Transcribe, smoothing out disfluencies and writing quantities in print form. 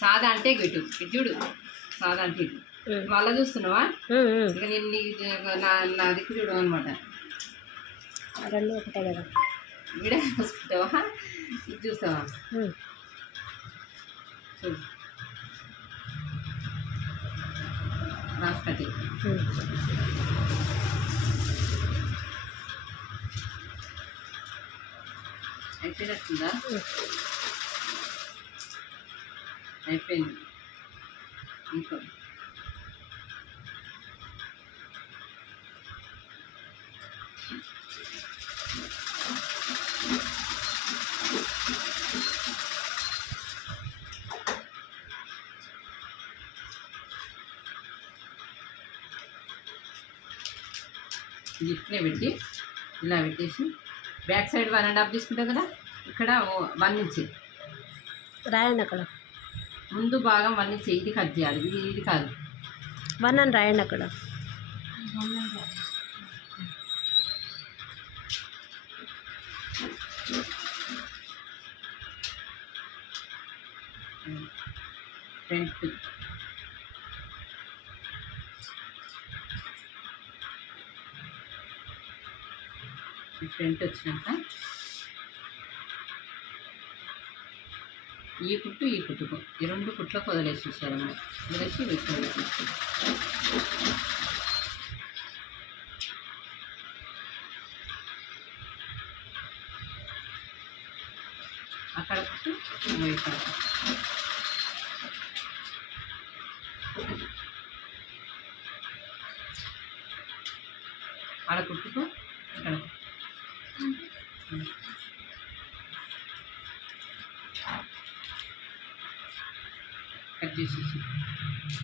సాదా అంటే ఇటు చూడు, సాదా అంటే ఇటు మళ్ళా చూస్తున్నావా? ఇక నేను నా దిక్కు చూడవు అనమాట. రెండు ఒకటే కదా, వీడే చూసుకుంటావా? ఇది చూస్తావా? చూడు రాస్ కట్టి అయిపోయినట్టుందా? అయిపోయింది. ఇంకో ఇట్నే పెట్టి ఇలా పెట్టేసి బ్యాక్ సైడ్ 1.5 తీసుకుంటావు కదా, ఇక్కడ 1 ఇంచ్ రాయండి. అక్కడ ముందు భాగం 1 ఇంచ్ ఇది కట్ చేయాలి, ఇది కాదు. 1 అని రాయండి అక్కడ. ఫ్రంట్ ఫ్రంట్ వచ్చినాక ఈ కుట్టు ఈ కుట్టుకు ఈ 2 కుట్లకు వదిలేసేసారు. మనం వదిలేసి వేసుకోవాలి. అక్కడ కుట్టు ఇక్కడ ఆడ కుట్టుకో, ఇక్కడ కట్ చేసేసి